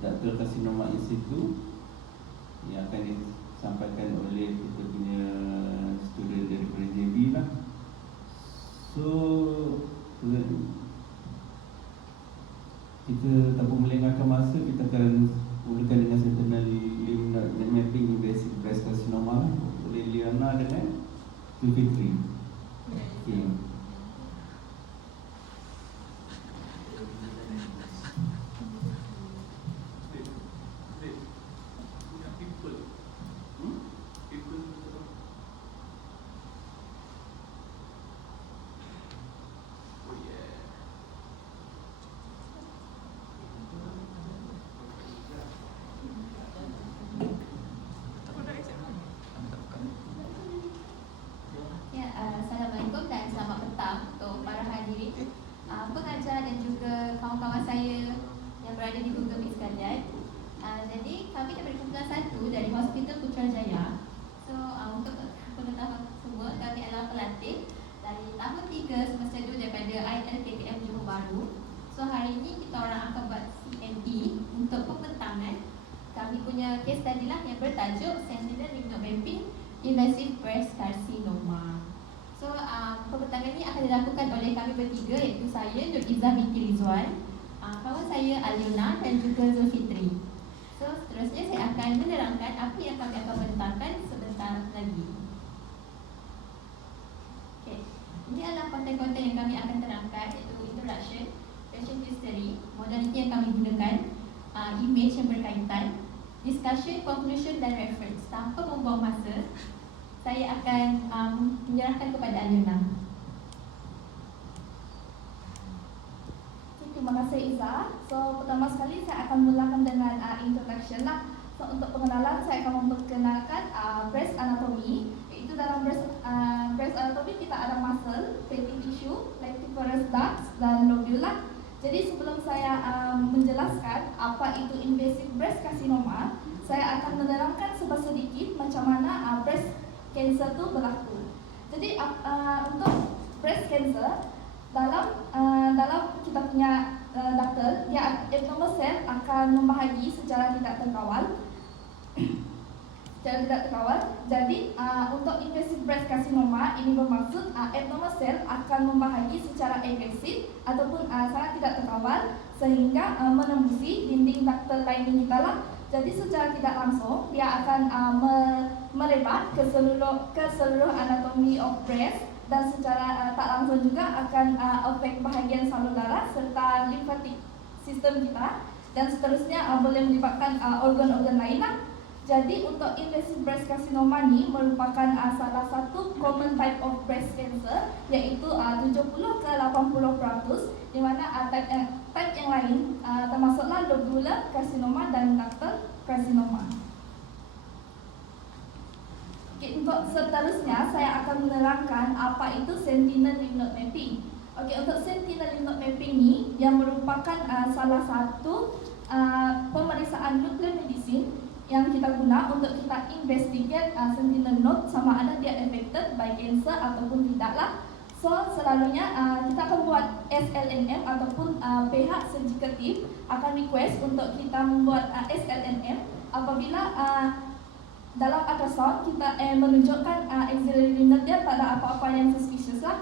Ductal carcinoma in situ yang akan disampaikan oleh kita punya student daripada JB lah. So kita tanpa melengahkan masa, kita akan mulakan dengan sentinel lymph node mapping invasive breast carcinoma oleh Liana dengan Zulfikri. Okay. Assalamualaikum dan selamat petang untuk para hadirin, pengajar dan juga kawan-kawan saya yang berada di Google Meet sekalian. Jadi kami daripada kumpulan 1 dari Hospital Putrajaya. So untuk pengetahuan semua, kami adalah pelatih dari tahun 3 semester 2 daripada ILKTM Johor Bahru. So hari ini kita orang akan buat CME untuk pembentangan. Kami punya case study lah yang bertajuk Sentinel Lymph Node Mapping Invasive Breast Carcinoma. So pembentangan ini akan dilakukan oleh kami bertiga, iaitu saya Nur Izzah binti Rizwan, kawan saya Aliona dan juga Zulfikri. So seterusnya saya akan menerangkan apa yang kami akan bentangkan sebentar lagi. Okay. Ini adalah konten-konten yang kami akan terangkan, iaitu introduction, patient history, modaliti yang kami gunakan, image yang berkaitan, discussion, conclusion dan reference. Tanpa membuang masa, saya akan menyerahkan kepada Aliona. Terima kasih Izzah. So pertama sekali saya akan mulakan dengan introduction lah. So untuk pengenalan saya akan memperkenalkan breast anatomy. Iaitu dalam breast anatomy kita ada muscle, fatty tissue, lentivorous ducts dan lobula. Jadi sebelum saya menjelaskan apa itu invasive breast carcinoma, saya akan menerangkan sedikit macam mana breast cancer itu berlaku. Jadi untuk breast cancer dalam kita punya ductal, dia abnormal cell akan membahagi secara tidak terkawal. Jadi untuk invasive breast carcinoma ini bermaksud abnormal cell akan membahagi secara agresif ataupun sangat tidak terkawal sehingga menembusi dinding ductal lining kita lah. Jadi secara tidak langsung dia akan melebar ke seluruh anatomi of breast, dan secara tak langsung juga akan efek bahagian salur darah serta lymphatic sistem kita, dan seterusnya boleh menyebabkan organ-organ lain lah. Jadi untuk invasive breast carcinoma ni merupakan salah satu common type of breast cancer, iaitu 70 ke 80%, di mana type yang lain termasuklah lobular carcinoma dan ductal carcinoma. Okay, untuk seterusnya saya akan menerangkan apa itu sentinel lymph node mapping. Okay, untuk sentinel lymph node mapping ni yang merupakan salah satu pemeriksaan nuclear medicine yang kita guna untuk kita investigate sentinel node sama ada dia affected by cancer ataupun tidak lah. So selalunya kita akan buat SLNM ataupun pihak sejikatif akan request untuk kita membuat SLNM apabila dalam ultrasound kita menunjukkan axillary lymph node dia tak ada apa-apa yang suspicious lah.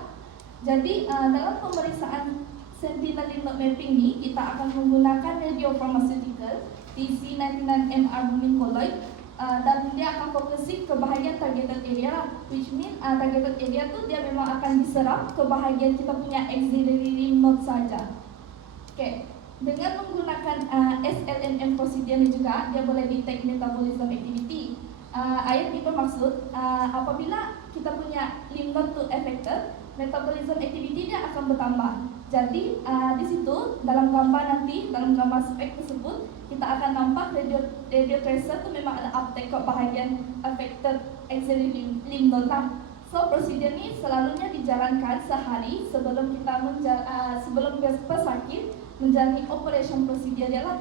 Jadi dalam pemeriksaan sentinel lymph node mapping ni kita akan menggunakan radiopharmaceutical TC99MR booming colloid, dan dia akan fokusin ke bahagian targeted area lah, which mean targeted area tu dia memang akan diserap ke bahagian kita punya axillary lymph node saja. Okay. Dengan menggunakan SLNM procedure ni juga dia boleh detect metabolism activity. Ayat ini bermaksud apabila kita punya lymph node tu affected, metabolism activity dia akan bertambah. Jadi di situ dalam gambar nanti, dalam gambar spek tersebut kita akan nampak radio tracer tu memang ada uptake ke bahagian affected axillary lymph node lah. So prosedur ni selalunya dijalankan sehari sebelum kita sebelum pesakit menjalani operation prosedur dia lah,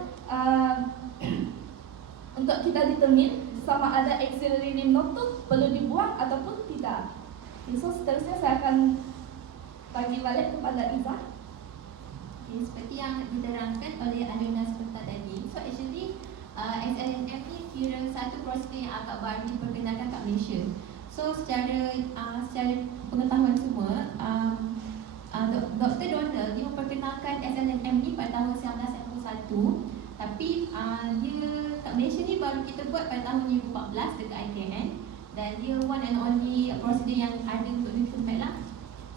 untuk kita determine sama ada axillary lymph node tu perlu dibuang ataupun tidak. Okay, so seterusnya saya akan bagi balik kepada Izzah. Okay, seperti yang diterangkan oleh Aliona sebentar tadi. So actually agak baru diperkenalkan kat Malaysia. So secara pengetahuan semua, Dr. Donald dia memperkenalkan SNM ni pada tahun 1991. Tapi dia kat Malaysia ni baru kita buat pada tahun 2014 dekat IKN. Dan dia one and only prosedur yang ada untuk nuclear med lah.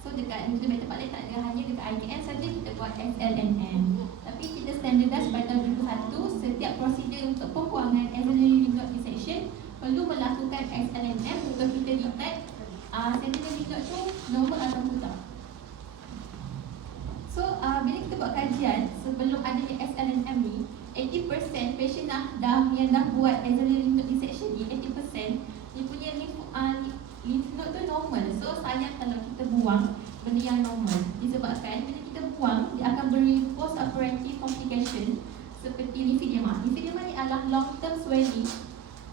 So dekat nuclear med tempat lain tak ada, hanya dekat IKN saja kita buat SLNM. Tapi kita standardize pada tahun 2001, setiap prosedur untuk pembuangan axillary lymph node dissection perlu melakukan SLNM untuk kita detect sentinel lymph node tu normal atau tidak. So bila kita buat kajian sebelum adanya SLNM ni, 80% patient yang dah buat axillary lymph node dissection ni, 80% dia punya lymph node tu normal. So sayang kalau kita buang benda yang normal, disebabkan bila kita buang dia akan beri post operative complication seperti lymphedema. Lymphedema ni adalah long term swelling.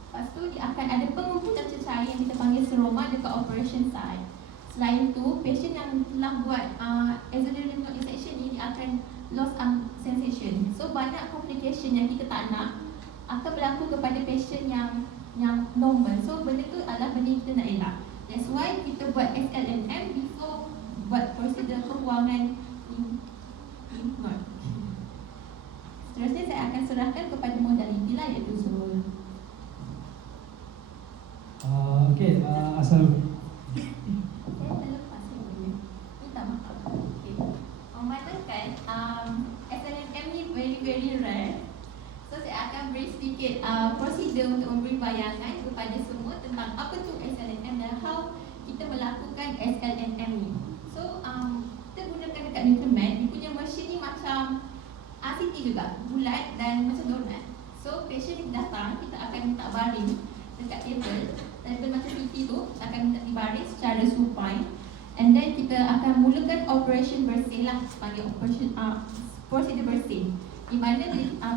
Lepas tu dia akan ada pengumpulan cecair yang kita panggil seroma dekat operation site. Selain tu, patient yang telah buat axillary lymph node dissection ni dia akan loss sensation. So banyak complication yang kita tak nak akan berlaku kepada patient yang normal. So benda tu adalah benda yang kita nak elak. That's why kita buat SLNM before buat prosedur pembuangan lymph node. Seterusnya saya akan serahkan kepada modaliti lah, iaitu Zul. Okey, asal Saya terlepas ni boleh. Minta maaf. Okey. Memandangkan SLNM ni very rare. So saya akan beri sedikit prosedur untuk memberi bayangan kepada semua tentang apa tu SLNM dan how kita melakukan SLNM ni. So kita gunakan dekat Nuclemed, dia punya mesin ni macam RCT juga, bulat dan macam donat. So patient ni datang, kita akan minta baring dekat table macam PT tu, akan minta dibaring secara supine. And then kita akan mulakan operation bersin lah, panggil operation prosedur bersin. Di mana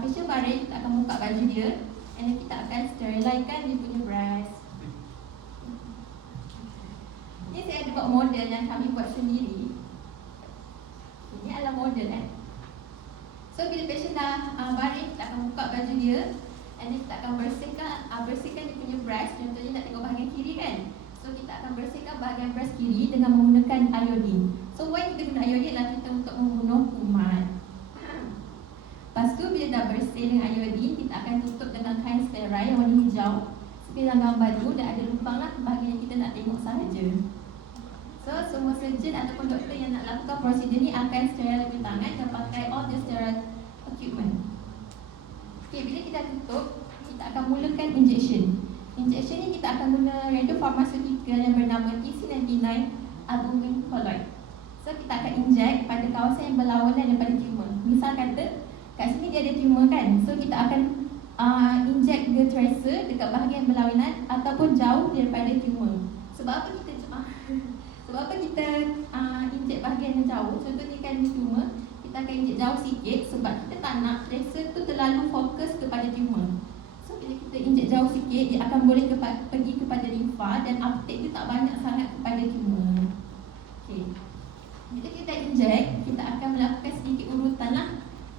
patient baring, kita akan buka baju dia, and then kita akan sterilaikan dia punya breast. Ni saya ada buat model yang kami buat sendiri. Ini adalah model So bila patient dah baring, kita akan buka baju dia, and then kita akan bersihkan dia punya breast. Contohnya nak tengok bahagian kiri kan. So kita akan bersihkan bahagian breast kiri dengan menggunakan iodine. So why kita guna iodine adalah kita untuk membunuh kuman. Lepas tu bila dah bersih dengan iodine, kita akan tutup dengan kain sterile yang warna hijau seperti dalam gambar tu, dan ada lubang lah bahagian yang kita nak tengok sahaja. So semua surgeon ataupun doktor yang nak lakukan prosedur ni akan sterile dengan tangan dan pakai all the sterile equipment. Okay, bila kita tutup, kita akan mulakan injection. Injection ni kita akan guna radiopharmaceutical yang bernama TC99 albumin colloid. So kita akan inject pada kawasan yang berlawanan daripada tumor. Misal kata kat sini dia ada tumor kan. So kita akan inject the tracer dekat bahagian berlawanan ataupun jauh daripada tumor. Sebab apa kita inject bahagian yang jauh? Contohnya kan di tumor, kita akan inject jauh sikit sebab kita tak nak tracer tu terlalu fokus kepada tumor. So bila kita inject jauh sikit, dia akan boleh pergi kepada limfa dan uptake dia tak banyak sangat kepada tumor. Okay. Bila kita inject, kita akan melakukan sedikit urutan lah.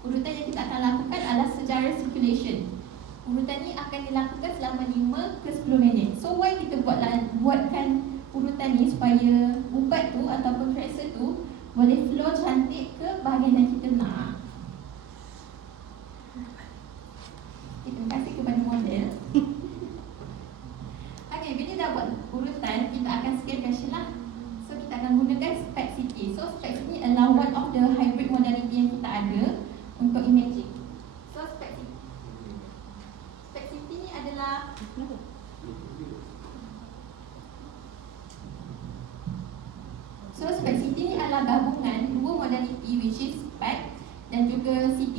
Urutan yang kita akan lakukan adalah secara circulation. Urutan ni akan dilakukan selama 5 ke 10 minit. So why kita buatkan urutan ni supaya ubat tu ataupun tracer tu boleh flow cantik ke bahagian yang kita nak. Terima kasih kepada model. Okay, bila dah buat urutan, kita akan scan patient lah. So kita akan gunakan SPECT-CT. So SPECT ni adalah one of the hybrid modality yang kita ada untuk imaging. So SPECT-CT ni adalah SPECT-CT ni adalah gabungan dua modality, which is SPECT dan juga CT.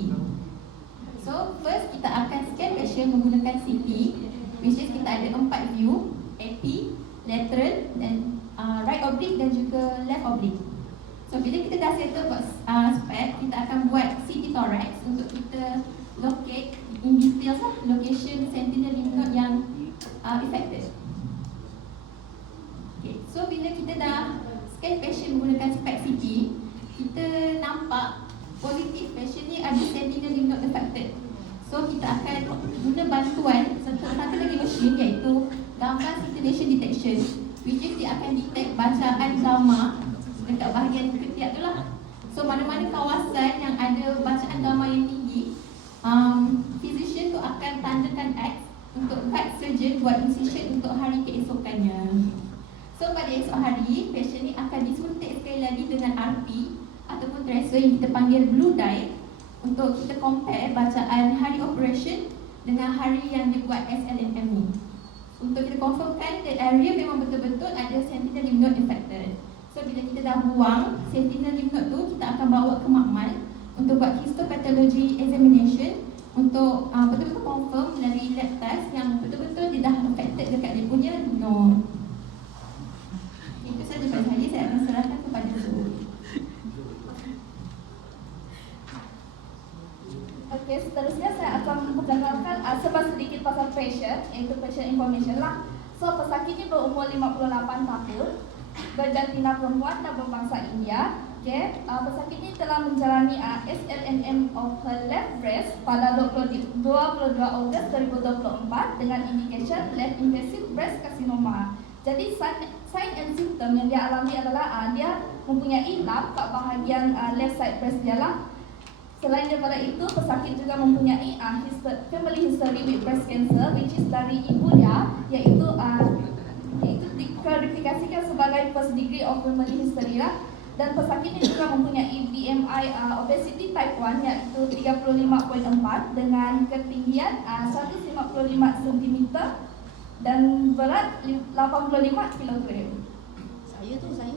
So first kita akan scan patient menggunakan CT, which is kita ada 4 view, AP, lateral dan right oblique dan juga left oblique. So bila kita dah settle buat SPECT, kita akan buat CT thorax untuk kita locate in details lah location sentinel lymph node yang affected. Okay, so bila kita dah scan patient menggunakan SPECT-CT, kita nampak positif patient ni ada sentinel lymph node affected. So kita akan guna bantuan satu lagi mesin iaitu gamma scintillation detection, which is dia akan detect bacaan gamma dekat bahagian ketiak tu lah. So mana-mana kawasan yang ada bacaan gamma yang tinggi, physician tu akan tandakan X untuk guide surgeon buat incision untuk hari keesokannya. So pada esok hari, patient ni akan disuntik sekali lagi dengan RP ataupun tracer yang kita panggil blue dye untuk kita compare bacaan hari operation dengan hari yang dia buat SLNM ni. Untuk kita confirmkan the area memang betul-betul ada sentinel lymph node infected. So bila kita dah buang sentinel lymph node tu, kita akan bawa ke makmal untuk buat histopathology examination untuk betul-betul confirm melalui lab test yang betul-betul dia dah affected dekat dia punya node. Itu saja pada saya akan serahkan kepada Zul. Okey, seterusnya saya akan memperkenalkan sedikit pasal patient, iaitu patient information lah. So, pesakit ini berumur 58 tahun, berjantina perempuan dan berbangsa India. Okey, pesakit ini telah menjalani SLNM of her left breast pada 22 Ogos 2024 dengan indication left invasive breast carcinoma. Jadi, sign and symptom yang dia alami adalah dia mempunyai lump kat bahagian left side breast dia lah. Selain daripada itu, pesakit juga mempunyai family history with breast cancer, which is dari ibu dia, iaitu diklarifikasikan sebagai first degree of family history lah. Dan pesakit ini juga mempunyai BMI obesity type 1, iaitu 35.4 dengan ketinggian 155 cm dan berat 85 kg. Saya.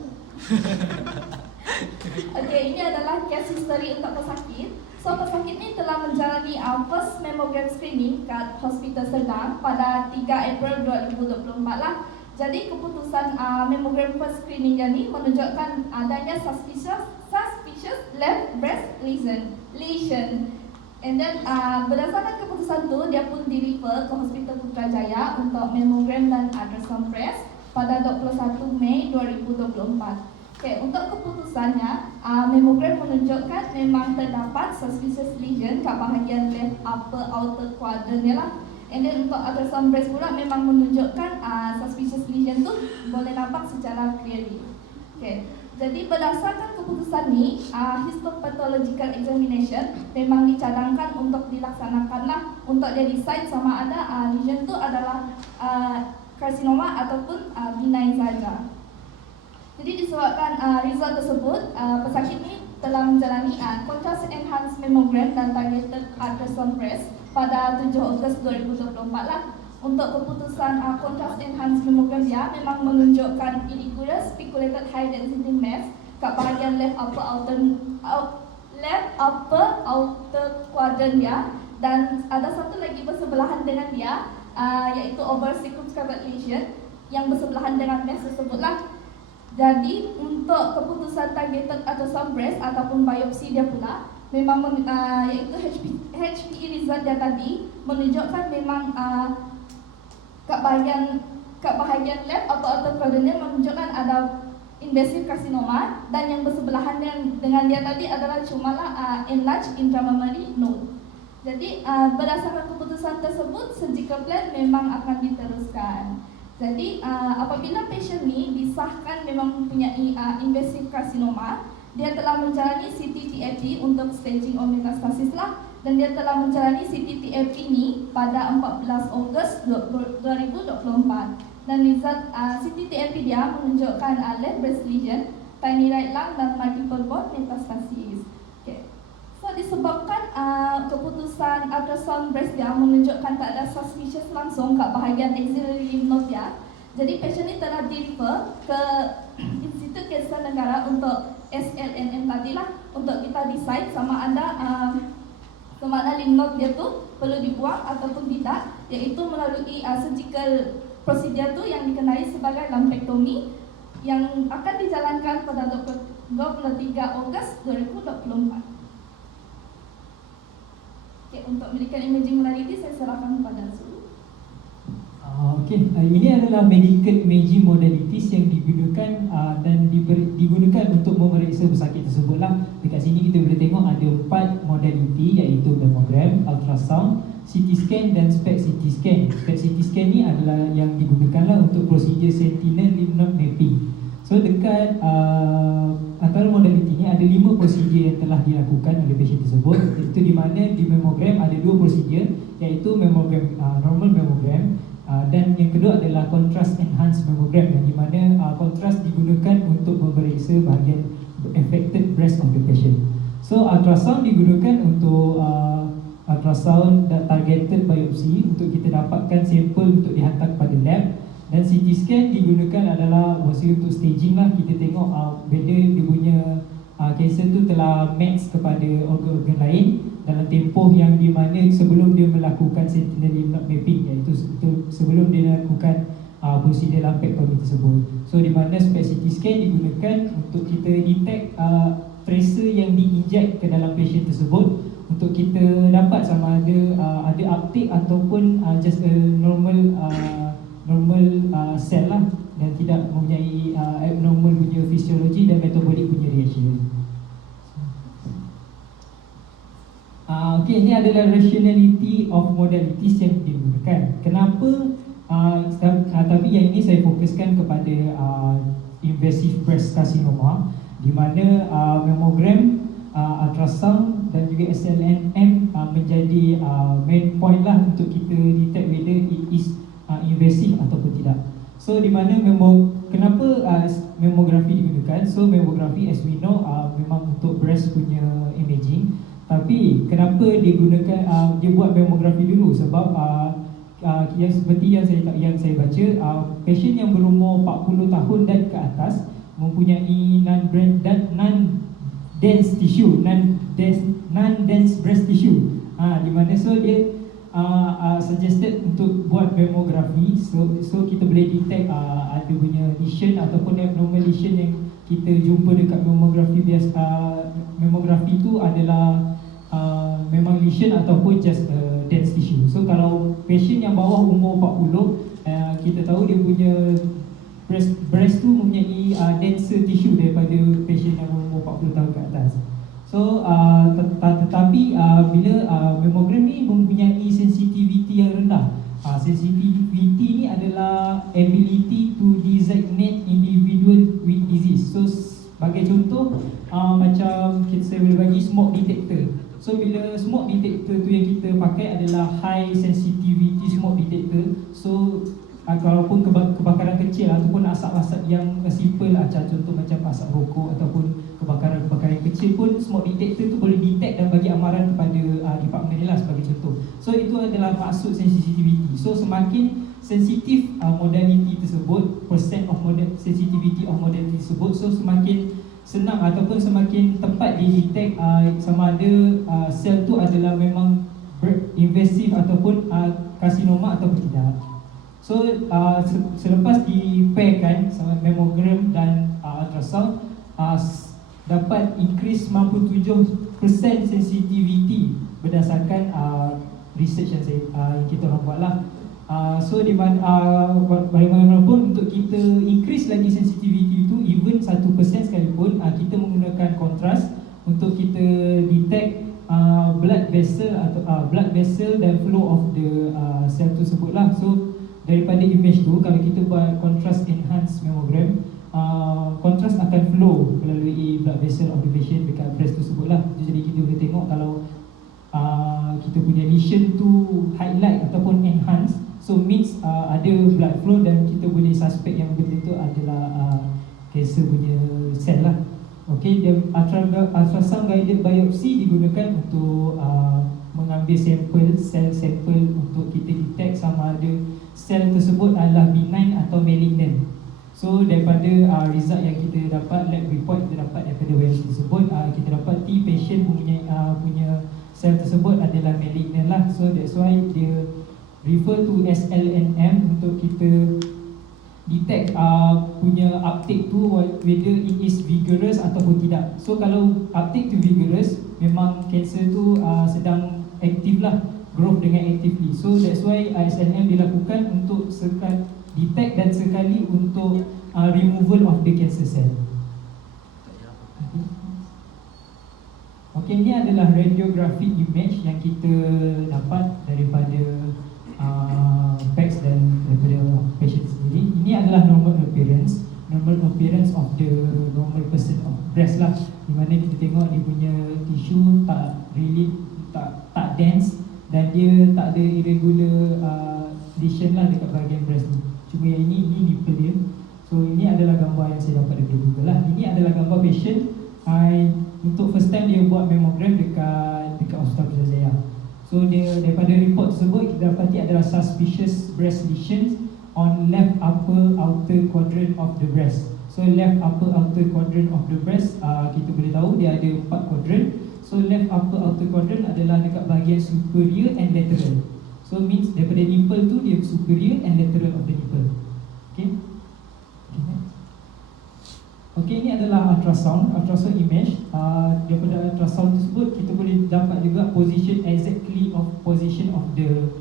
Okey, ini adalah case history untuk pesakit. So, pesakit ini telah menjalani first mammogram screening kat Hospital Sedang pada 3 April 2024 lah. Jadi, keputusan mammogram first screening ini menunjukkan adanya suspicious left breast lesion. And then, berdasarkan keputusan tu, dia pun di-refer ke Hospital Putrajaya untuk mammogram dan ultrasound breast pada 21 Mei 2024. Okay, untuk keputusannya, mammogram menunjukkan memang terdapat suspicious lesion kat bahagian left upper outer quadrant dia lah. And then untuk ultrasound breast pula memang menunjukkan suspicious lesion tu boleh nampak secara clearly. Okay, jadi berdasarkan keputusan ni, histopathological examination memang dicadangkan untuk dilaksanakan lah untuk dia decide sama ada lesion tu adalah karsinoma ataupun benign saja. Jadi disebabkan result tersebut, pesakit ini telah menjalani contrast enhanced mammogram dan targeted ultrasound breast pada 7 Ogos 2024 lah. Untuk keputusan contrast enhanced mammogram dia memang menunjukkan irregular speculated high density mass kat bahagian left upper outer quadrant dia, dan ada satu lagi bersebelahan dengan dia, iaitu over circumscribed lesion yang bersebelahan dengan mass tersebut lah. Jadi untuk keputusan targeted ultrasound breast ataupun biopsi dia pula memang iaitu HPE result dia tadi menunjukkan memang kat bahagian left atau outer quadrant dia menunjukkan ada invasive carcinoma, dan yang bersebelahan dengan dia tadi adalah cumalah enlarged intramammary node. Jadi berdasarkan keputusan tersebut, surgical plan memang akan diteruskan. Jadi apabila patient ni disahkan memang mempunyai invasive carcinoma, dia telah menjalani CT-TAP untuk staging or metastasis lah, dan dia telah menjalani CT-TAP ni pada 14 Ogos 2024, dan result CT-TAP dia menunjukkan left breast lesion, tiny right lung dan multiple bone metastasis. Okay. So disebabkan keputusan ultrasound breast dia menunjukkan tak ada suspicious langsung kat bahagian axillary lymph node dia, jadi patient ni telah di-refer ke Institut Kanser Negara untuk SLNM tadi lah, untuk kita decide sama ada lymph node dia tu perlu dibuang ataupun tidak, iaitu melalui surgical procedure tu yang dikenali sebagai lumpectomy yang akan dijalankan pada 23 Ogos 2024. Okay, untuk medical imaging modality saya serahkan kepada Zul. Okey, ini adalah medical imaging modalities yang digunakan dan digunakan untuk memeriksa pesakit tersebut lah. Dekat sini kita boleh tengok ada 4 modaliti, iaitu mammogram, ultrasound, CT scan dan SPECT CT scan. SPECT CT scan ni adalah yang digunakan lah untuk prosedur sentinel lymph node mapping. So dekat antara modaliti ni ada 5 prosedur yang telah dilakukan oleh pasien tersebut. Itu di mana di mammogram ada 2 prosedur, iaitu mammogram normal mammogram dan yang kedua adalah contrast enhanced mammogram, yang di mana kontras digunakan untuk memeriksa bahagian affected breast of the patient. So ultrasound digunakan untuk ultrasound targeted biopsy untuk kita dapatkan sampel untuk dihantar kepada lab. Dan CT scan digunakan adalah maksudnya untuk staging lah, kita tengok whether dia punya kanser tu telah match kepada organ-organ lain dalam tempoh yang di mana sebelum dia melakukan sentinel lymph node mapping, iaitu sebelum dia melakukan prosedur lumpectomy tersebut. So di mana SPECT CT scan digunakan untuk kita detect tracer yang diinject ke dalam patient tersebut, untuk kita dapat sama ada uptake ataupun just a normal cell lah, dan tidak mempunyai abnormal punya fisiologi dan metabolic punya reaction. Okay, ini adalah rationality of modalities yang digunakan. Kenapa? Tapi yang ini saya fokuskan kepada invasive breast carcinoma, di mana mammogram, ultrasound dan juga SLNM menjadi main point lah untuk kita detect whether it is invasive ataupun tidak. So di mana kenapa mammografi digunakan? So mammografi as we know memang untuk breast punya imaging. Tapi kenapa dia gunakan dia buat mammografi dulu? Sebab yang seperti yang saya baca, pasien yang berumur 40 tahun dan ke atas mempunyai non-dense tissue, non-dense breast tissue. Di mana so dia suggested untuk buat mammografi, so kita boleh detect ada punya lesion ataupun abnormal lesion yang kita jumpa dekat mammografi biasa. Mammografi tu adalah memang lesion ataupun just dense tissue. So kalau patient yang bawah umur 40, kita tahu dia punya breast tu mempunyai denser tissue daripada patient yang umur 40 tahun ke atas. So tetapi bila mammogram ni mempunyai sensitivity yang rendah. Sensitivity ni adalah ability to designate individual with disease. So sebagai contoh, macam saya boleh bagi smoke detector. So bila smoke detector tu yang kita pakai adalah high sensitivity smoke detector. So kalaupun kebakaran kecil ataupun asap-asap yang simple lah, contoh macam asap rokok ataupun kebakaran kecil pun, smoke detector tu boleh detect dan bagi amaran kepada department ni lah sebagai contoh. So itu adalah maksud sensitivity. So semakin sensitif modality tersebut, percent of sensitivity of modality tersebut, so semakin senang ataupun semakin tepat dia detect sama ada sel tu adalah memang invasive ataupun karsinoma ataupun tidak. So selepas dipairkan sama mammogram dan ultrasound, dapat increase 97% sensitivity berdasarkan research yang kita orang buat lah. So di mana bagaimanapun untuk kita increase lagi sensitivity itu, even 1% sekalipun, kita menggunakan kontras untuk kita detect blood vessel dan flow of the cell tersebut lah. So daripada image tu, kalau kita buat contrast enhanced mammogram, kontras akan flow melalui blood vessel of the patient dekat breast tersebut lah. Jadi kita boleh tengok kalau kita punya lesion tu highlight ataupun enhance, so means ada blood flow dan kita boleh suspect yang benda tu adalah cancer punya sel lah. Okay, dan ultrasound guided biopsy digunakan untuk mengambil sel sampel untuk kita detect sama ada sel tersebut adalah benign atau malignant. So daripada result yang kita dapat, lab report kita dapat daripada biopsy tersebut, kita dapati patient punya sel tersebut adalah malignant lah. So that's why dia refer to SLNM untuk kita detect punya uptake tu whether it is vigorous ataupun tidak. So kalau uptake tu vigorous, memang cancer tu sedang aktif lah, growth dengan actively. So that's why SLNM dilakukan untuk detect dan sekali untuk removal of the cancer cell. Okey, ini adalah radiographic image yang kita dapat daripada PEX dan daripada patient sendiri. Ini adalah normal appearance of the normal person of breast lah, di mana kita tengok dia punya tisu tak dense dan dia tak ada irregular lesion lah dekat bahagian breast ni. Cuma yang ini nipple dia. So ini adalah gambar yang saya dapat daripada Google lah. Ini adalah gambar patient untuk first time dia buat mammogram dekat Hospital Putrajaya. So dia daripada report tersebut kita dapati adalah suspicious breast lesions on left upper outer quadrant of the breast. So left upper outer quadrant of the breast, kita boleh tahu dia ada 4 quadrant. So left upper outer quadrant adalah dekat bahagian superior and lateral. So means daripada nipple tu dia superior and lateral of the nipple. Okay. Okay, ini adalah ultrasound image. Daripada ultrasound tersebut kita boleh dapat juga position of the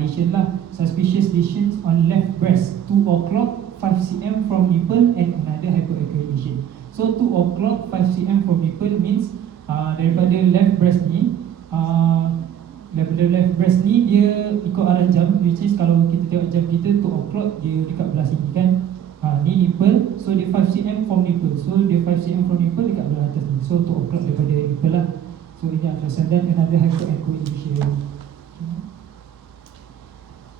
lesion lah. Suspicious lesions on left breast, 2 o'clock 5 cm from nipple and another hypoacute lesion. So 2 o'clock 5 cm from nipple means daripada left breast ni dia ikut arah jam, which is kalau kita tengok jam kita 2 o'clock dia dekat belah sini kan. Ni nipple, so dia 5 cm from nipple. So dia 5 cm from nipple dekat belah atas ni. So 2 o'clock daripada nipple lah. So ini ultrasound dan another hypoacute lesion.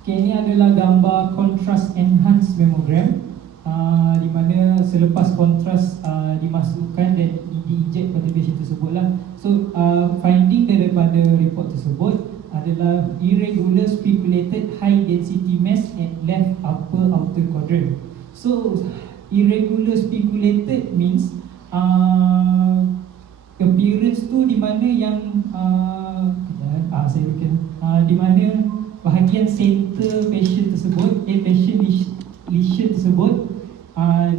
Okay, ini adalah gambar contrast enhanced mammogram, di mana selepas kontras dimasukkan dan diinjek pada patient tersebut lah. So finding daripada report tersebut adalah irregular speculated high density mass at left upper outer quadrant. So irregular speculated means appearance tu di mana yang di mana bahagian center patient tersebut, patient lesion tersebut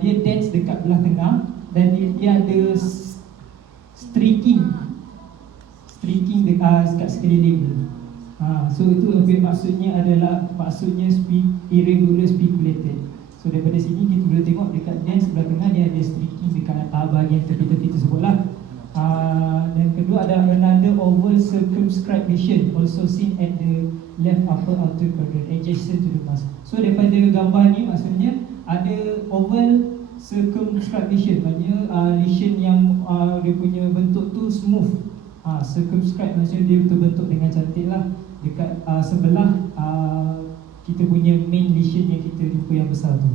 dia dense dekat belah tengah dan dia ada streaking dekat sekeliling. So itu maksudnya irregular speculated. So daripada sini kita boleh tengok dekat dense sebelah tengah dia ada streaking dekat bahagian tepi-tepi tersebut lah. Dan kedua ada another oval circumscribed lesion also seen at the left upper outer quadrant adjacent to the mask. So daripada gambar ni maksudnya ada oval circumscribed lesion, maknanya lesion yang dia punya bentuk tu smooth. Circumscribed maksudnya dia terbentuk dengan cantik lah dekat sebelah kita punya main lesion yang kita jumpa yang besar tu.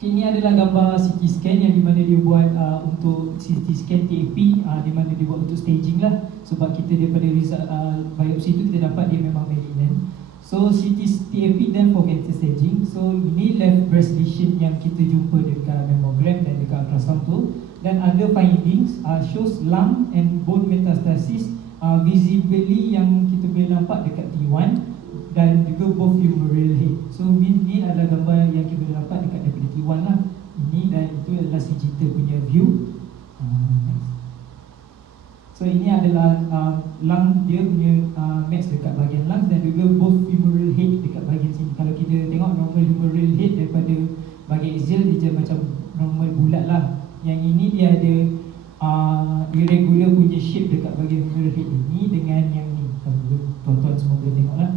Okay, ini adalah gambar CT scan yang di mana dia buat untuk CT scan TAP, di mana dia buat untuk staging lah. Sebab kita daripada result biopsi tu kita dapat dia memang malignant. So CT TAP dan for cancer staging. So ini left breast lesion yang kita jumpa dekat mammogram dan dekat ultrasound tu. Dan other findings shows lung and bone metastasis visibly yang kita boleh nampak dekat T1 dan juga both humeral head. So ini adalah gambar yang kita boleh nampak dekat daripada T1 lah. Ini dan itu adalah digital punya view. So ini adalah lung dia punya max dekat bahagian lung dan juga both humeral head dekat bahagian sini. Kalau kita tengok normal humeral head daripada bahagian axial dia macam normal bulat lah. Yang ini dia ada irregular punya shape dekat bahagian humeral head ini dengan yang ni. Kalau tuan-tuan semua boleh tengok lah.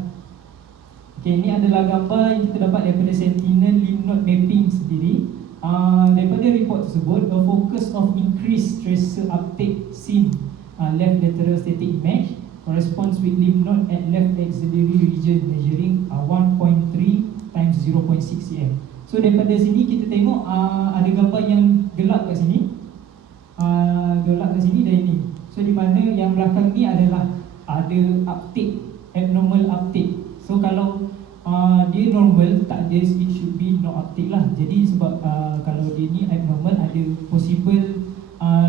Okay, ini adalah gambar yang kita dapat daripada sentinel lymph node mapping sendiri. Daripada report tersebut, a focus of increased tracer uptake seen left lateral static image corresponds with lymph node at left axillary region measuring 1.3 times 0.6 cm. So daripada sini kita tengok ada gambar yang gelap kat sini, gelap kat sini dan ini. So di mana yang belakang ni adalah ada uptake, abnormal uptake. So kalau dia normal, tak ada, it should be no uptake lah. Jadi sebab kalau dia ni abnormal, ada possible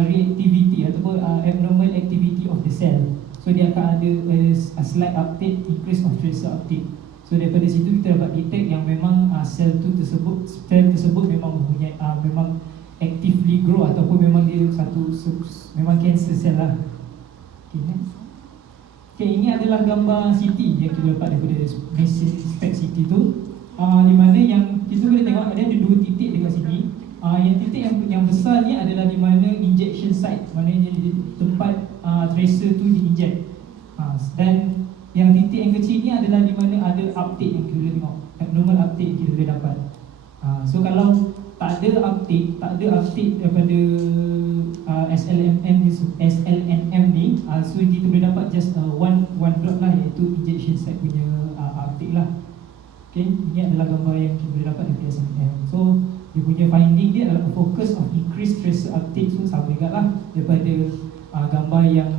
reactivity ataupun abnormal activity of the cell. So dia akan ada a slight uptake, increase of tracer uptake. So daripada situ kita dapat detect yang memang sel tersebut memang mempunyai memang actively grow ataupun memang dia memang cancer cell lah. Okay, next. Okay, ini adalah gambar CT yang kita dapat daripada spec CT tu, di mana yang kita boleh tengok ada 2 titik dekat sini. yang titik yang besar ni adalah di mana injection site, maknanya di tempat tracer tu diinject. Dan yang titik yang kecil ni adalah di mana ada update yang kita boleh tengok, normal update yang kita boleh dapat. So kalau tak ada update daripada SLNM ni, so kita boleh dapat just one dot lah, iaitu injection site punya update lah. Okay, ini adalah gambar yang kita boleh dapat dari SLNM. So dia punya finding dia adalah focus of increased tracer update. So sama juga lah daripada gambar yang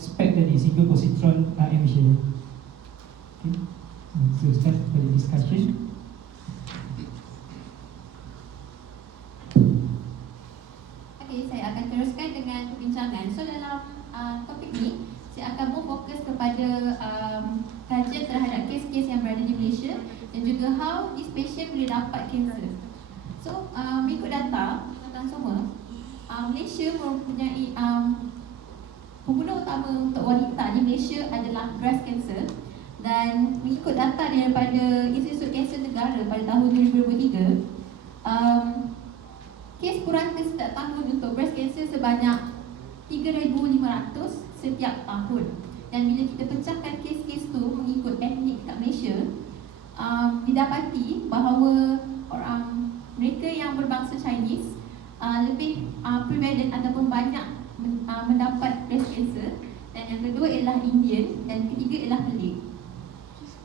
spec tadi, single positron emission. Okay, so start pada discussion. Okay, saya akan teruskan dengan perbincangan. So dalam topik ni, saya akan more fokus kepada kajian terhadap kes-kes yang berada di Malaysia dan juga how this patient boleh dapat kanser. So mengikut data tentang semua, Malaysia mempunyai pembunuh utama untuk wanita di Malaysia adalah breast cancer. Dan mengikut data daripada Institut Kanser Negara pada tahun 2023, kes kuranta setiap tahun untuk breast cancer sebanyak 3,500 setiap tahun. Dan bila kita pecahkan kes-kes tu mengikut etnik kat Malaysia, didapati bahawa orang mereka yang berbangsa Chinese lebih prevalent ataupun banyak mendapat breast cancer, dan yang kedua ialah Indian dan ketiga ialah Malay.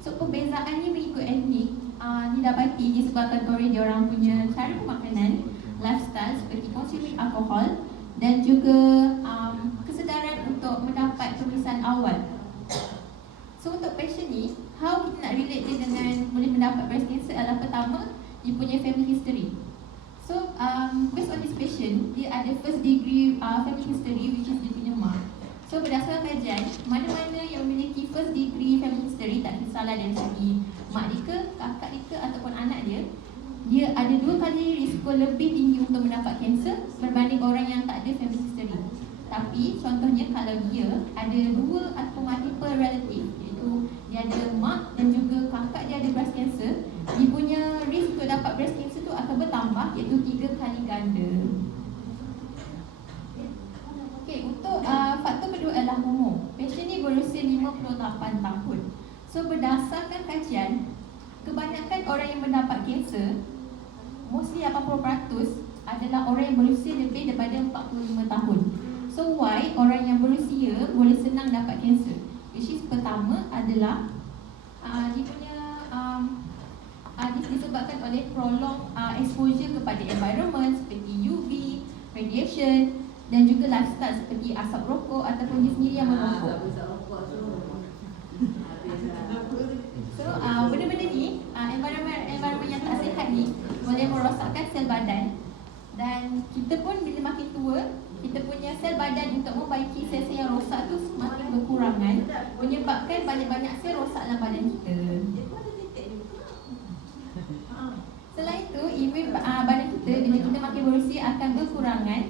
So perbezaannya mengikut etnik didapati disebabkan oleh diorang punya cara pemakanan, lifestyle seperti consuming alkohol dan juga kesedaran untuk mendapat pemeriksaan awal. So untuk patient ni, how kita nak relate dia dengan boleh mendapat breast cancer adalah pertama, dia punya family history. So based on this patient, dia ada first degree family history, which is dia punya mak. So berdasarkan kajian, mana-mana yang memiliki first degree family history, tak kisahlah dari segi mak dia ke, kakak dia ke ataupun anak dia, dia ada 2 kali risiko lebih tinggi untuk mendapat kanser berbanding orang yang tak ada family history. Tapi contohnya kalau dia ada 2 atau multiple relative, iaitu dia ada mak dan juga kakak dia ada breast cancer, dia punya risk untuk dapat breast cancer tu akan bertambah, iaitu 3 kali ganda. Okay, untuk faktor kedua adalah umur. Patient ni berusia 58 tahun. So berdasarkan kajian, kebanyakan orang yang mendapat kanser, mostly 80% adalah orang yang berusia lebih daripada 45 tahun. So why orang yang berusia boleh senang dapat kanser? Which is pertama adalah dia punya disebabkan oleh prolonged exposure kepada environment seperti UV, radiation dan juga lifestyle seperti asap rokok ataupun dia sendiri yang merokok. So benda-benda ni, environment yang tak sihat ni boleh merosakkan sel badan. Dan kita pun bila makin tua, kita punya sel badan untuk membaiki sel-sel yang rosak tu semakin berkurangan, menyebabkan banyak-banyak sel rosak dalam badan kita. Selain itu, imun badan kita bila kita makin berusia akan berkurangan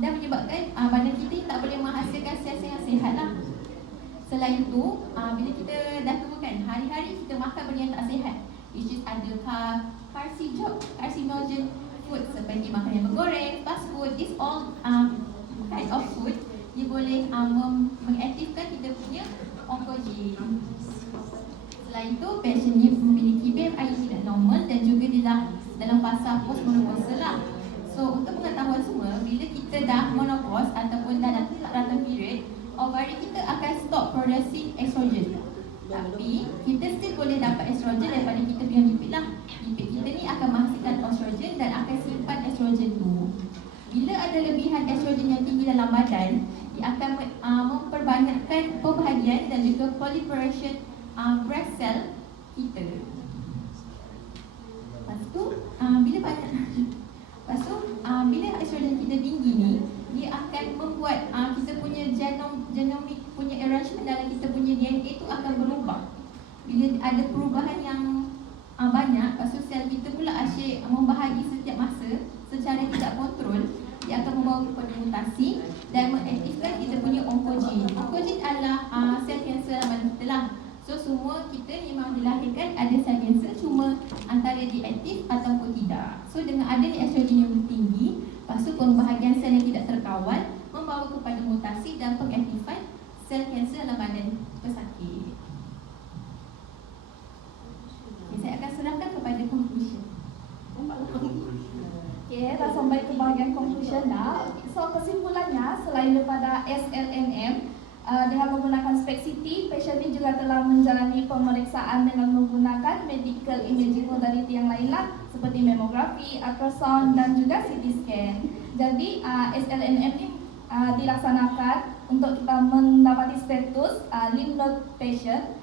dan menyebabkan badan kita tak boleh menghasilkan sel-sel yang sihat lah. Selain itu, bila kita dah tua kan, hari-hari kita makan benda yang tak sihat, which is ada carcinogen food seperti makanan yang bergoreng, fast food, this all kind of food, dia boleh mengaktifkan kita punya onkogen. Selain itu, patient ni memiliki BMI yang tidak normal dan juga dia dalam fasa postmenopausal lah. So untuk pengetahuan semua, bila kita dah menopause ataupun dah datang period, ovary kita akan stop producing estrogen. Tapi kita still boleh dapat estrogen daripada kita punya lipid lah. Lipid kita ni akan menghasilkan estrogen dan akan simpan estrogen tu. Bila ada lebihan estrogen yang tinggi dalam badan, dia akan memperbanyakkan pembahagian dan juga proliferation breast cell kita. Lepas tu bila estrogen kita tinggi ni, dia akan membuat kita punya genomic punya arrangement dalam kita punya DNA tu akan berubah. Bila ada perubahan yang banyak, lepas tu sel kita pula asyik membahagi setiap masa secara tidak kontrol, dia akan membawa kepada mutasi dan mengaktifkan kita punya onkogen. Onkogen adalah sel kanser dalam badan kita lah. So semua kita memang dilahirkan ada sel kanser, cuma antara dia aktif ataupun tidak. darah. So dengan adanya estrogen yang tinggi, lepas tu pembahagian sel yang tidak terkawal membawa kepada mutasi dan pengaktifan sel kanser dalam badan pesakit. Okay, saya akan serahkan kepada conclusion. Okay, dah sampai ke bahagian conclusion dah. So kesimpulannya, selain daripada SLNM, dengan menggunakan spek CT, pasien ini juga telah menjalani pemeriksaan dengan menggunakan medical imaging modality yang lain lah, seperti mamografi, ultrasound dan juga CT scan. Jadi SLNM ini dilaksanakan untuk kita mendapati status lymph node patient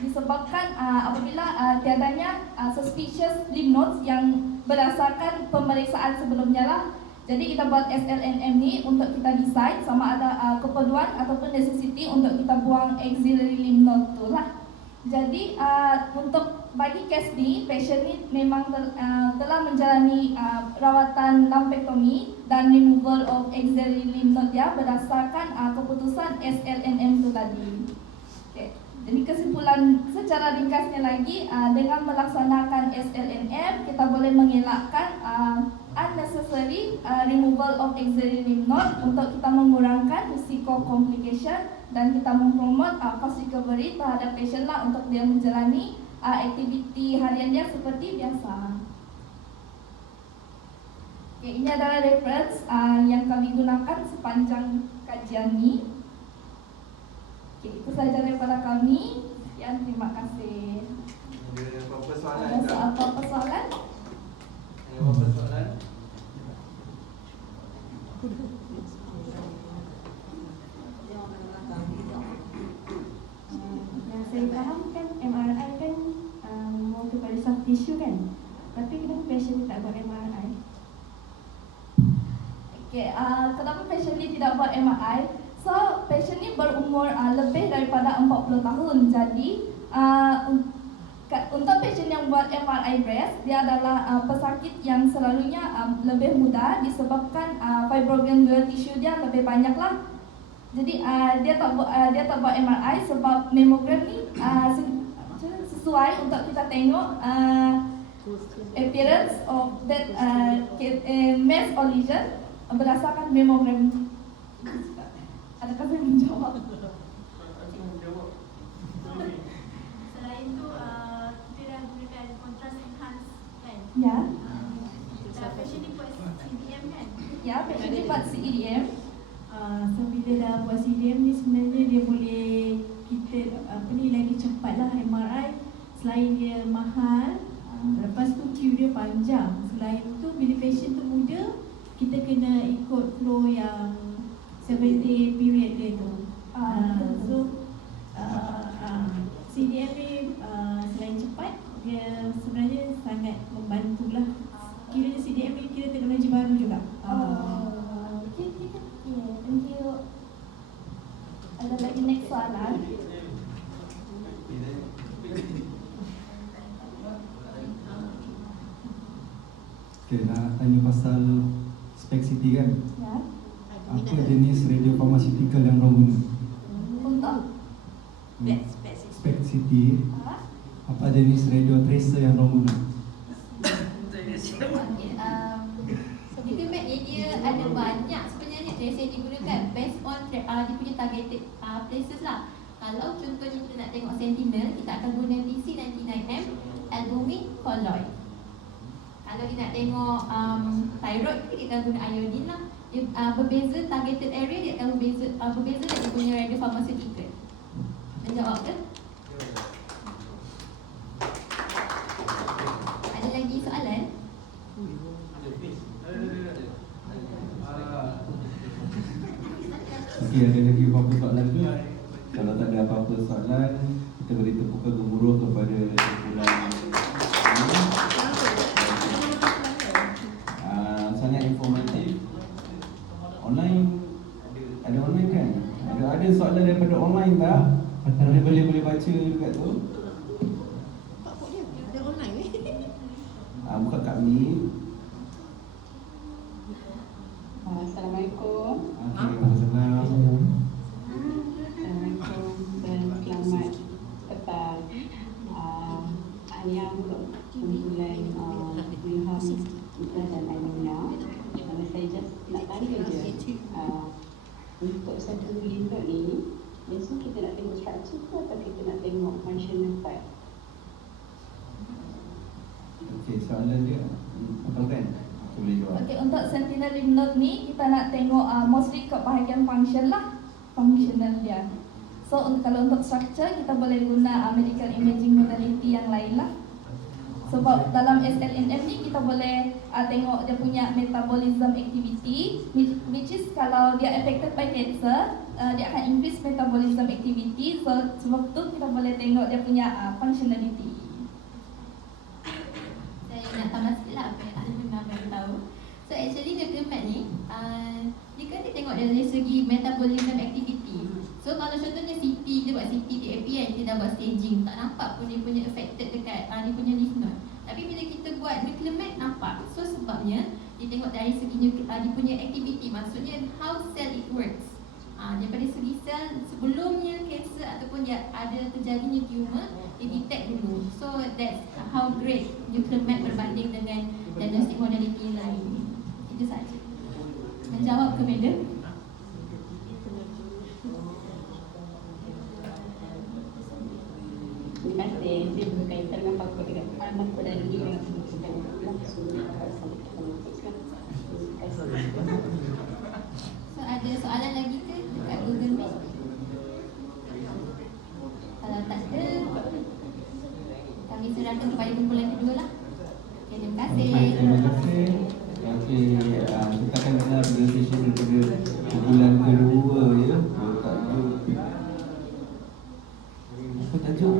disebabkan apabila tiadanya suspicious lymph nodes yang berdasarkan pemeriksaan sebelumnya lah. Jadi kita buat SLNM ni untuk kita decide sama ada keperluan ataupun necessity untuk kita buang axillary lymph node tu lah. Jadi untuk bagi kes ni, pasien ni memang telah menjalani rawatan lumpectomy dan removal of axillary lymph node dia berdasarkan keputusan SLNM tu tadi. Okay. Jadi kesimpulan secara ringkasnya lagi, dengan melaksanakan SLNM kita boleh mengelakkan unnecessary removal of axillary lymph node untuk kita mengurangkan risiko complication dan kita mempromot fast recovery terhadap pasien lah untuk dia menjalani aktiviti harian dia seperti biasa. Okay, ini adalah reference yang kami gunakan sepanjang kajian ini. Okay, itu sahaja daripada kami. Sekian, terima kasih. Ada apa-apa soalan? Ada apa-apa soalan? Ada apa-apa soalan? Yang saya faham kan MRI kan mau kepada soft tissue kan, tapi kenapa pasien tak buat MRI? Okay, kenapa pasien ni tidak buat MRI? So, pasien ni berumur lebih daripada 40 tahun. Jadi, untuk pasien yang buat MRI breast, dia adalah pesakit yang selalunya lebih muda disebabkan fibroglandular tissue dia lebih banyak lah. Jadi, dia tak buat MRI sebab mamogram ni sesuai untuk kita tengok appearance of that mass or lesion berdasarkan mamogram. Adakah saya menjawab? Selain tu kita dah gunakan contrast enhance kan? Ya. Pasien ni buat CDM kan? Ya, pasien ni buat CEDM. So bila dah buat CDM ni sebenarnya dia boleh kita lagi cepat lah MRI. Selain dia mahal, lepas tu queue dia panjang. Selain tu bila patient tu muda, kita kena ikut flow yang 7-day period dia tu. So CDM ni selain cepat, dia sebenarnya sangat membantulah. Kira CDM ni kira teknologi baru juga. Okay, thank you. Ada lagi next soalan? Okay, nak tanya pasal spek CT kan? Ya. Apa jenis radiofarmaceutical yang orang guna? Untuk Spek CT, apa jenis radio tracer yang orang guna? Medical Med ni dia ada banyak sebenarnya tracer yang digunakan based on dia punya targeted places lah. Kalau contohnya kita nak tengok sentinel, kita akan guna TC99M albumin colloid. Kalau kita nak tengok thyroid, kita akan guna iodine lah. Dia berbeza targeted area, dia akan berbeza dengan punya radiopharmaceutical. Menjawab ke? Ada lagi soalan? Okey, ada lagi apa-apa soalan ke? Kalau tak ada apa-apa soalan, kita beri tepukan gemuruh kepada kumpulan ini. Sangat informatif. Online, ada online kan? Ada soalan daripada online tak? Boleh baca dekat tu. Pak kok dia online ni. Buka kat ni. Assalamualaikum. Assalamualaikum. Assalamualaikum dan selamat petang. Ayam kumpulan Wilham assembly node ni, biasanya kita nak tengok structure tu atau kita nak tengok functional type? Okey, soalan dia apa kan? Aku boleh jawab. Okey, untuk sentinel lymph node ni kita nak tengok mostly ke bahagian function lah, functional dia. So kalau untuk structure kita boleh guna medical imaging modality yang lain lah. Sebab dalam SLNM ni kita boleh tengok dia punya metabolism activity, which is kalau dia affected by cancer, dia akan increase metabolism activity. So sebab tu kita boleh tengok dia punya functionality. Saya nak tambah sikit lah apa yang Alina baru tahu. So actually leukemia ni, dia kan dia tengok dari segi metabolism activity. So kalau contohnya CT, dia buat CT TAP kan, dia dah buat staging, tak nampak pun dia punya affected dekat dia punya lymph node. Tapi bila kita buat nuclear med nampak. So sebabnya dia tengok dari segi dia punya activity, maksudnya how cell it works. Daripada segi sel sebelumnya kanser ataupun dia ada terjadinya tumor, dia detect dulu. So that's how great nuclear med berbanding dengan diagnostic modality lain. Itu saja. Menjawab ke madam? Terima kasih. Dia berkaitan dengan farmakologi yang disebutkan So ada soalan lagi ke dekat Google Meet? Kalau tak ada, kami serahkan kepada kumpulan kedua lah. Okay, terima kasih. Terima kasih. Okey, kita akan dengar presentation daripada kumpulan kedua ya. Tajuk apa tajuk?